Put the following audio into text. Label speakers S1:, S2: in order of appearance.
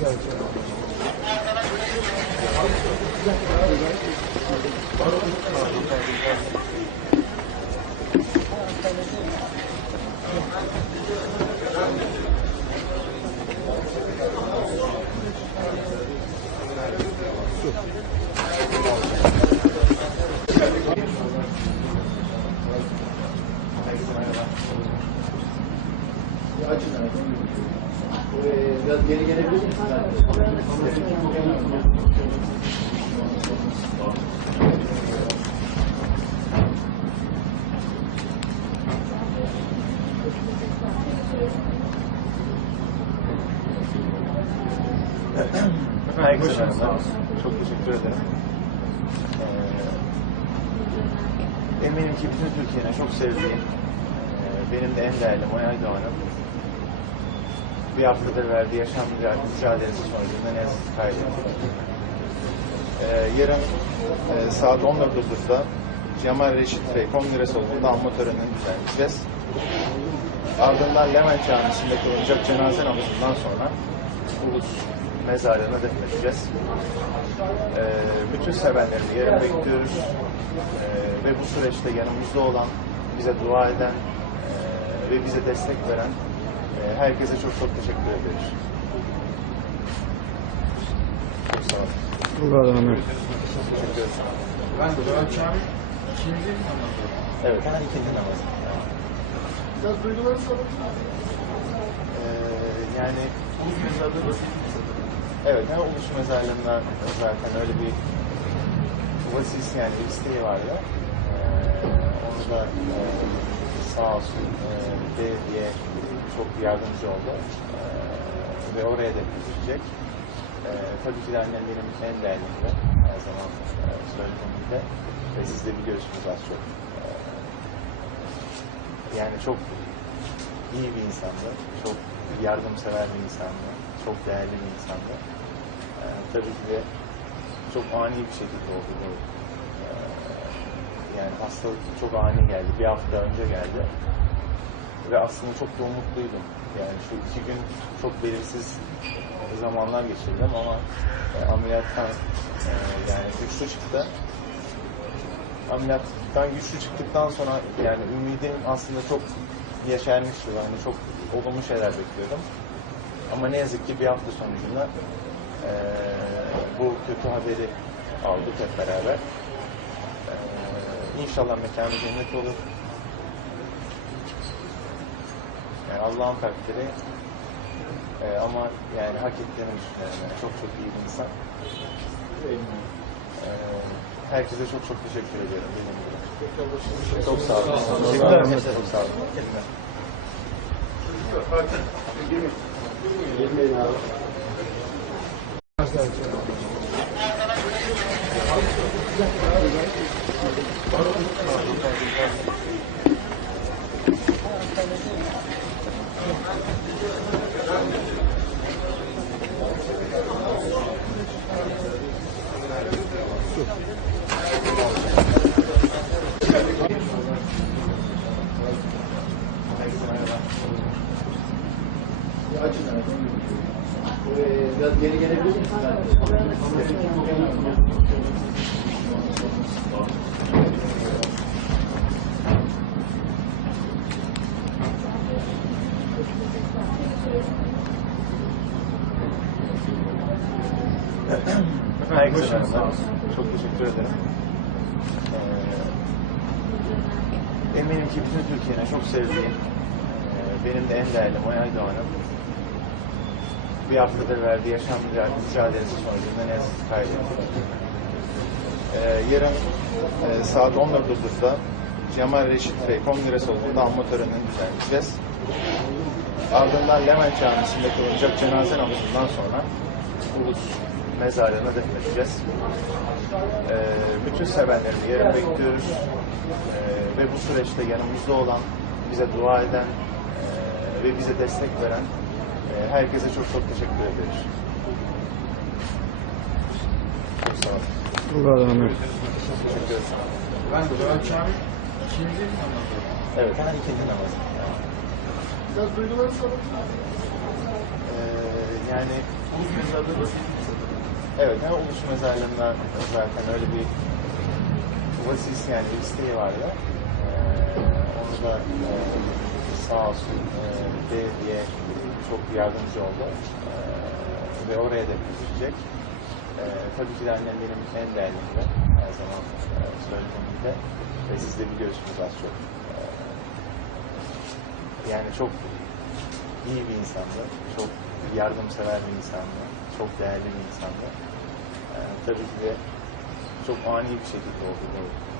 S1: Biraz
S2: Çok teşekkür ederim. Ee, eminim ki bütün Türkiye'nin çok sevdiği, e, benim de en değerli Mayay Doğan'ın bir haftadır verdiği yaşam mücadele- mücadelesi sonucunda ne yazık ki kaybettik. Ee, yarın e, saat 19.30'da Cemal Reşit Bey Kongre Salonu'nda anma törenini düzenleyeceğiz. Ardından Levent Camisi'nde kılınacak cenaze namazından sonra Ulus mezarlığına defnedeceğiz. Ee, bütün sevenlerini yarın bekliyoruz. Ee, ve bu süreçte yanımızda olan, bize dua eden e, ve bize destek veren herkese çok çok teşekkür ederiz. Çok sağ olun. Teşekkür ederim.
S1: Ben de Cami ikinci namazı.
S2: Evet, hemen ikinci namaz.
S1: Biraz duyguları sorun.
S2: Ee, yani
S1: Ulus mezarlığı nasıl
S2: Evet, hem Ulus Mezarlığı'nda zaten öyle bir vasis yani bir isteği vardı. Ee, onu da e, sağ olsun e, belediye çok yardımcı oldu. Ee, ve oraya da gidecek. Ee, tabii ki de annem benim en değerlimdi. Her zaman e, söylediğimde. Ve siz de biliyorsunuz az çok. Ee, yani çok iyi bir insandı. Çok yardımsever bir insandı. Çok değerli bir insandı. Ee, tabii ki de çok ani bir şekilde oldu bu. Ee, yani hastalık çok ani geldi. Bir hafta önce geldi. Ve aslında çok da umutluydum. Yani şu iki gün çok belirsiz zamanlar geçirdim ama e, ameliyattan e, yani güçlü çıktı. Ameliyattan güçlü çıktıktan sonra yani ümidim aslında çok yeşermişti. Yani çok olumlu şeyler bekliyordum. Ama ne yazık ki bir hafta sonucunda e, bu kötü haberi aldık hep beraber. E, inşallah mekanı cennet olur. Yani Allah'ın takdiri e, ama yani hak ettiğini düşünüyorum. Yani çok çok iyi bir insan. E, herkese çok çok teşekkür ediyorum. Dediğim gibi. Çok sağ olun. Çok sağ olun.
S1: Girmeyin abi. Açın abi. Biraz geri gelebilir misiniz?
S2: Herkese merhaba. Çok teşekkür ederim. Ee, eminim ki bütün Türkiye'nin çok sevdiği, e, benim de en değerli Mayay Doğan'ın bir haftadır verdiği yaşam mücadele- mücadelesi sonucunda ne yazık ki kaybettik. Ee, yarın e, saat 19.30'da Cemal Reşit Bey Kongre Salonu'nda anma törenini düzenleyeceğiz. Ardından Levent Camisi'nde kılınacak cenaze namazından sonra Ulus mezarlığına defnedeceğiz. Ee, bütün sevenlerini yarın bekliyoruz. Ee, ve bu süreçte yanımızda olan, bize dua eden e, ve bize destek veren e, herkese çok çok teşekkür ederiz. Çok sağ olun. Teşekkür ederim.
S1: Ben de Cami ikinci namazı.
S2: Evet, hemen ikinci namaz.
S1: Biraz duyguları sorun.
S2: Ee, yani
S1: bir sanırım?
S2: Evet, hem Uluş Mezarlığı'ndan zaten öyle bir vasisi yani bir isteği vardı. Ee, onu da e, sağ olsun e, belediye çok yardımcı oldu. Ee, ve oraya da götürecek. Ee, tabii ki de annem benim en değerlimdi. Her zaman e, söylediğimde. Ve siz de biliyorsunuz az çok. Yani çok iyi bir insandı. Çok yardımsever bir insandı. Çok değerli bir insandı. Ee, tabii ki de çok ani bir şekilde oldu bu